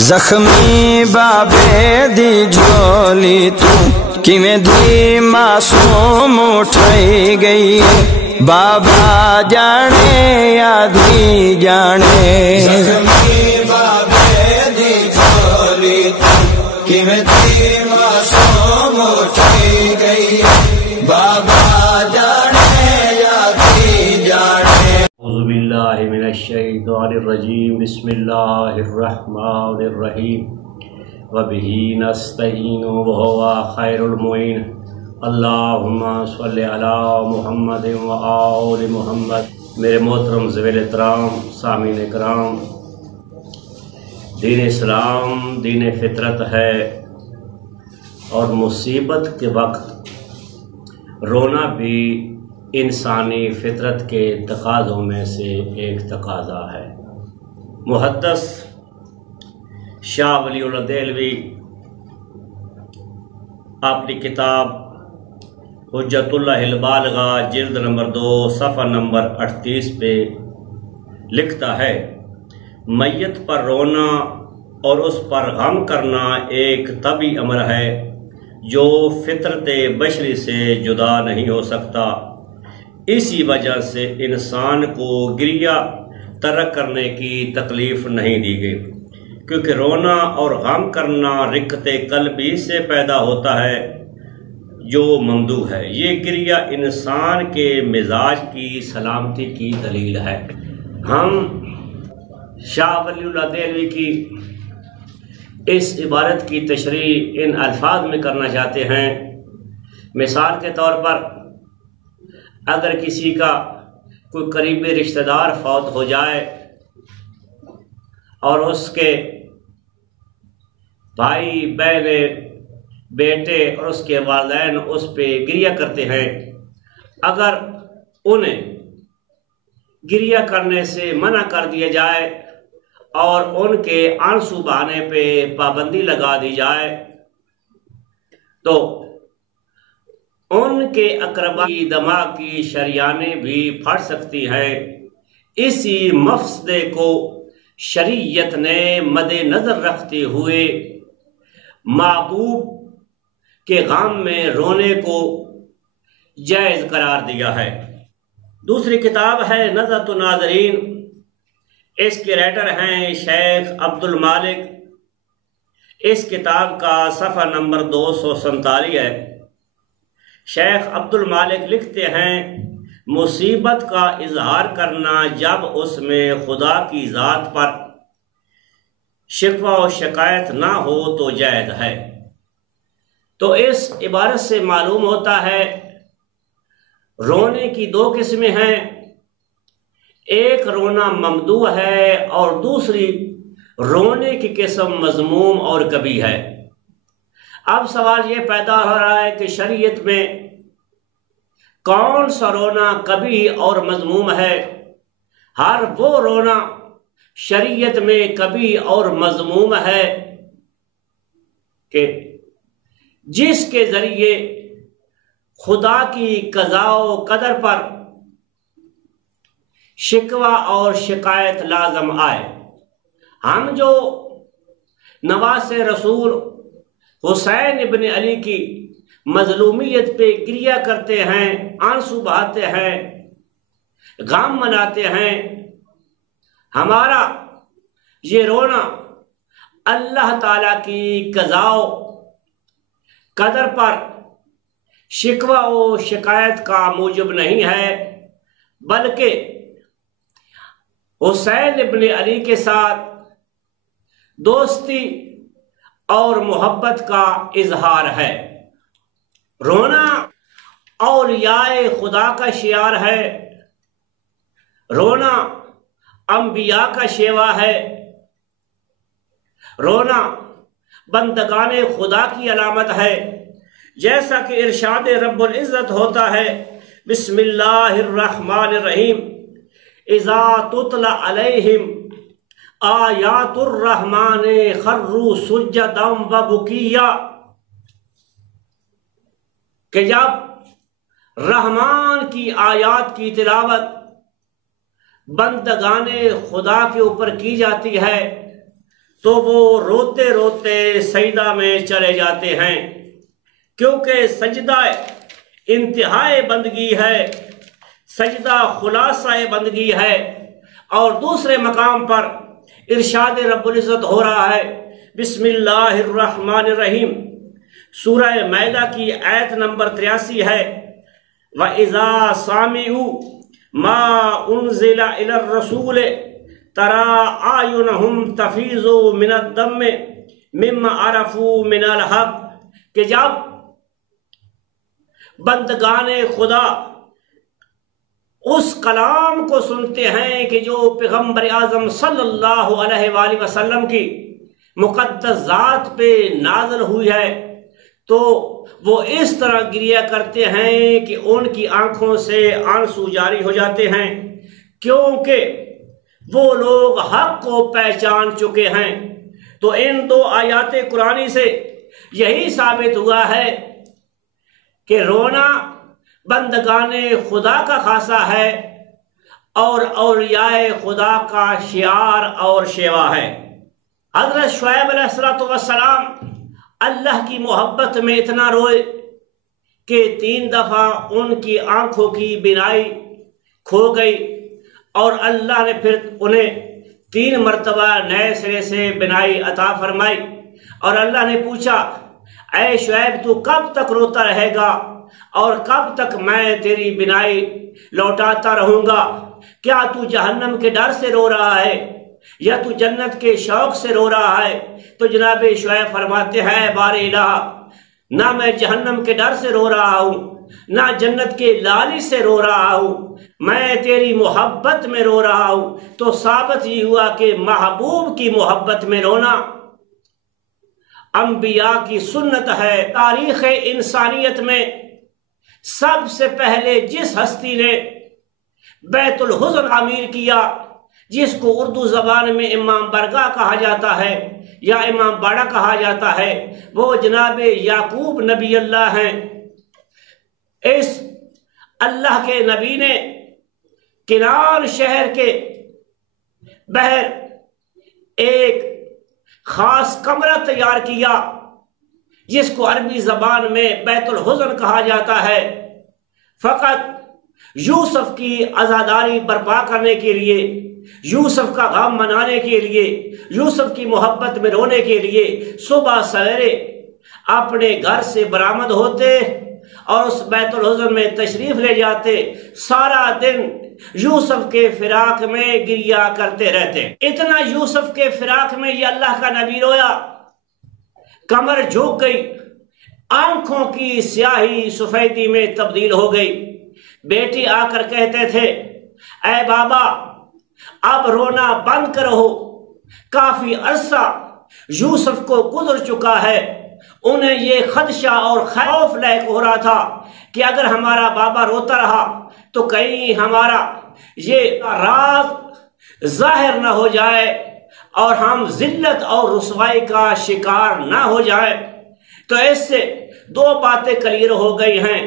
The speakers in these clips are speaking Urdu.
زخمی بابے دی جھولی تو کیویں دی معصوم اٹھائی گئی بابا جانے یا دی جانے زخمی بابے دی جھولی تو کیویں دی معصوم اٹھائی گئی بابا جانے یا دی جانے۔ اعوذ باللہ من الشیطان الرجیم، بسم اللہ الرحمن الرحیم، وبہ نستعین وہو خیر المعین، اللہم صلی علی محمد وآل محمد۔ میرے محترم ذویل احترام سامعین کرام، دین اسلام دین فطرت ہے اور مصیبت کے وقت رونا بھی انسانی فطرت کے تقاضوں میں سے ایک تقاضا ہے۔ محدث شاہ ولی اللہ دہلوی اپنی کتاب حجت اللہ البالغہ جلد نمبر 2 صفحہ نمبر 38 پہ لکھتا ہے، میت پر رونا اور اس پر غم کرنا ایک طبعی امر ہے جو فطرت بشری سے جدا نہیں ہو سکتا۔ اسی وجہ سے انسان کو گریہ ترک کرنے کی تکلیف نہیں دی گئی، کیونکہ رونا اور غم کرنا رقت قلبی سے پیدا ہوتا ہے جو ممدوح ہے۔ یہ گریہ انسان کے مزاج کی سلامتی کی دلیل ہے۔ ہم شاہ ولی اللہ دہلوی کی اس عبارت کی تشریح ان الفاظ میں کرنا چاہتے ہیں۔ مثال کے طور پر اگر کسی کا کوئی قریبی رشتہ دار فوت ہو جائے اور اس کے بھائی بہن بیٹے اور اس کے والدین اس پہ گریہ کرتے ہیں، اگر انہیں گریہ کرنے سے منع کر دیا جائے اور ان کے آنسو بہانے پہ پابندی لگا دی جائے تو ان کے اقربا کی دماغ کی شریانیں بھی پھٹ سکتی ہیں۔ اسی مفسدے کو شریعت نے مد نظر رکھتے ہوئے محبوب کے غم میں رونے کو جائز قرار دیا ہے۔ دوسری کتاب ہے نظرۃ الناظرین، اس کے رائٹر ہیں شیخ عبد المالک۔ اس کتاب کا صفحہ نمبر 247 ہے۔ شیخ عبد المالک لکھتے ہیں، مصیبت کا اظہار کرنا جب اس میں خدا کی ذات پر شکوہ و شکایت نہ ہو تو جائز ہے۔ تو اس عبارت سے معلوم ہوتا ہے رونے کی دو قسمیں ہیں، ایک رونا ممدوح ہے اور دوسری رونے کی قسم مذموم اور کبیح ہے۔ اب سوال یہ پیدا ہو رہا ہے کہ شریعت میں کون سا رونا کبیح اور مذموم ہے؟ ہر وہ رونا شریعت میں کبیح اور مذموم ہے کہ جس کے ذریعے خدا کی قضاء و قدر پر شکوہ اور شکایت لازم آئے۔ ہم جو نواز رسول حسین ابن علی کی مظلومیت پہ گریہ کرتے ہیں، آنسو بہاتے ہیں، غم مناتے ہیں، ہمارا یہ رونا اللہ تعالیٰ کی قضاء و قدر پر شکوہ و شکایت کا موجب نہیں ہے، بلکہ حسین ابن علی کے ساتھ دوستی اور محبت کا اظہار ہے۔ رونا اولیاء خدا کا شعار ہے، رونا انبیاء کا شیوا ہے، رونا بندگان خدا کی علامت ہے، جیسا کہ ارشاد رب العزت ہوتا ہے، بسم اللہ الرحمن الرحیم، اذا تتلی علیہم آیات الرحمن خروا سجدا وبکیا، کہ جب رحمان کی آیات کی تلاوت بندگان خدا کے اوپر کی جاتی ہے تو وہ روتے روتے سجدہ میں چلے جاتے ہیں، کیونکہ سجدہ انتہائی بندگی ہے، سجدہ خلاصہ بندگی ہے۔ اور دوسرے مقام پر ارشاد رب العزت ہو رہا ہے، بسم اللہ الرحمن الرحیم، سورہ مائدہ کی آیت نمبر 83 ہے، وَإِذَا سَمِعُوا مَا أُنزِلَ إِلَى الرَّسُولِ تَرَىٰ أَعْيُنَهُمْ تَفِيضُ مِنَ الدَّمِّ مِمَّا عَرَفُوا مِنَ الْحَقِّ، کہ جب بندگان خدا اس کلام کو سنتے ہیں کہ جو پیغمبر اعظم صلی اللہ علیہ وآلہ وسلم کی مقدس ذات پہ نازل ہوئی ہے، تو وہ اس طرح گریہ کرتے ہیں کہ ان کی آنکھوں سے آنسو جاری ہو جاتے ہیں، کیونکہ وہ لوگ حق کو پہچان چکے ہیں۔ تو ان دو آیات قرآنی سے یہی ثابت ہوا ہے کہ رونا بندگان خدا کا خاصہ ہے اور اولیاء خدا کا شعار اور شیوا ہے۔ حضرت شعیب علیہ السلام اللہ کی محبت میں اتنا روئے کہ 3 دفعہ ان کی آنکھوں کی بینائی کھو گئی، اور اللہ نے پھر انہیں 3 مرتبہ نئے سرے سے بینائی عطا فرمائی۔ اور اللہ نے پوچھا، اے شعیب تو کب تک روتا رہے گا اور کب تک میں تیری بینائی لوٹاتا رہوں گا؟ کیا تو جہنم کے ڈر سے رو رہا ہے یا تو جنت کے شوق سے رو رہا ہے؟ تو جناب شعیب فرماتے ہیں، بار الہ، نہ میں جہنم کے ڈر سے رو رہا ہوں، نہ جنت کے لالچ سے رو رہا ہوں، میں تیری محبت میں رو رہا ہوں۔ تو ثابت یہ ہوا کہ محبوب کی محبت میں رونا انبیاء کی سنت ہے۔ تاریخ انسانیت میں سب سے پہلے جس ہستی نے بیت الحزن تعمیر کیا، جس کو اردو زبان میں امام برگاہ کہا جاتا ہے یا امام باڑہ کہا جاتا ہے، وہ جناب یعقوب نبی اللہ ہیں۔ اس اللہ کے نبی نے کنان شہر کے بہر ایک خاص کمرہ تیار کیا، جس کو عربی زبان میں بیت الحزن کہا جاتا ہے، فقط یوسف کی عزاداری برپا کرنے کے لیے، یوسف کا غم منانے کے لیے، یوسف کی محبت میں رونے کے لیے صبح سویرے اپنے گھر سے برآمد ہوتے اور اس بیت الحزن میں تشریف لے جاتے، سارا دن یوسف کے فراق میں گریہ کرتے رہتے۔ اتنا یوسف کے فراق میں یہ اللہ کا نبی رویا، کمر جھک گئی، آنکھوں کی سیاہی سفیدی میں تبدیل ہو گئی۔ بیٹی آ کر کہتے تھے، اے بابا اب رونا بند کرو، کافی عرصہ یوسف کو گزر چکا ہے۔ انہیں یہ خدشہ اور خوف لاحق ہو رہا تھا کہ اگر ہمارا بابا روتا رہا تو کہیں ہمارا یہ راز ظاہر نہ ہو جائے اور ہم ذلت اور رسوائی کا شکار نہ ہو جائے۔ تو اس سے 2 باتیں کلیئر ہو گئی ہیں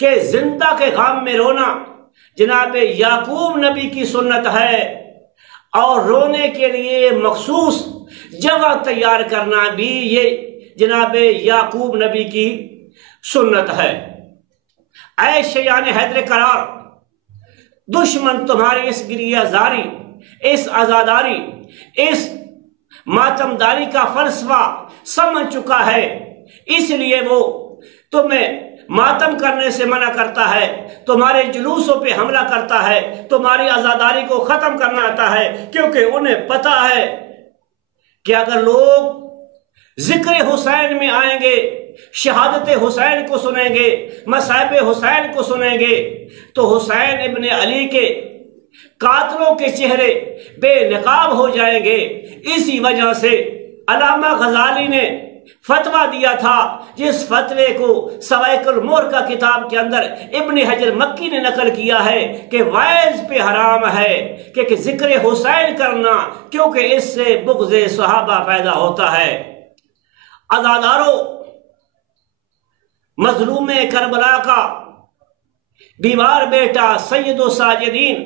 کہ زندہ کے غم میں رونا جناب یعقوب نبی کی سنت ہے، اور رونے کے لیے مخصوص جگہ تیار کرنا بھی یہ جناب یعقوب نبی کی سنت ہے۔ اے شیعان حیدر قرار، دشمن تمہاری اس گریہ زاری، اس عزاداری، اس ماتمداری کا فلسفہ سمجھ چکا ہے، اس لیے وہ تمہیں ماتم کرنے سے منع کرتا ہے، تمہارے جلوسوں پہ حملہ کرتا ہے، تمہاری عزاداری کو ختم کرنا آتا ہے، کیونکہ انہیں پتا ہے کہ اگر لوگ ذکر حسین میں آئیں گے، شہادت حسین کو سنیں گے، مصائب حسین کو سنیں گے، تو حسین ابن علی کے قاتلوں کے چہرے بے نقاب ہو جائیں گے۔ اسی وجہ سے علامہ غزالی نے فتویٰ دیا تھا، جس فتوے کو سوائق المور کا کتاب کے اندر ابن حجر مکی نے نقل کیا ہے کہ وائز پہ حرام ہے کہ ذکر حسین کرنا، کیونکہ اس سے بغض صحابہ پیدا ہوتا ہے۔ عزادارو، مظلوم کربلا کا بیمار بیٹا سید الساجدین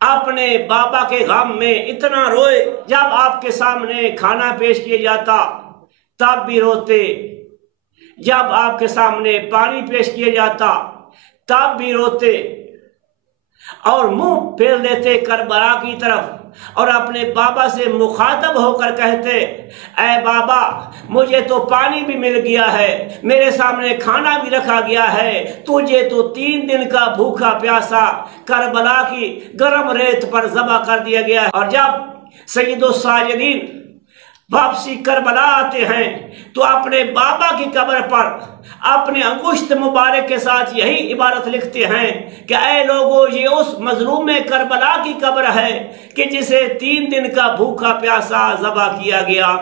اپنے بابا کے غم میں اتنا روئے، جب آپ کے سامنے کھانا پیش کیا جاتا تب بھی روتے، جب آپ کے سامنے پانی پیش کیا جاتا تب بھی روتے، اور منہ پھیر لیتے کربلا کی طرف اور اپنے بابا سے مخاطب ہو کر کہتے، اے بابا مجھے تو پانی بھی مل گیا ہے، میرے سامنے کھانا بھی رکھا گیا ہے، تجھے تو 3 دن کا بھوکا پیاسا کربلا کی گرم ریت پر ذبح کر دیا گیا ہے۔ اور جب سید الساجدین واپسی کربلا آتے ہیں تو اپنے بابا کی قبر پر اپنے انگشت مبارک کے ساتھ یہی عبارت لکھتے ہیں کہ اے لوگو، یہ اس مظلوم کربلا کی قبر ہے کہ جسے 3 دن کا بھوکا پیاسا ذبح کیا گیا۔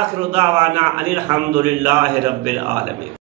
آخر دعوانا ان الحمدللہ رب العالمین۔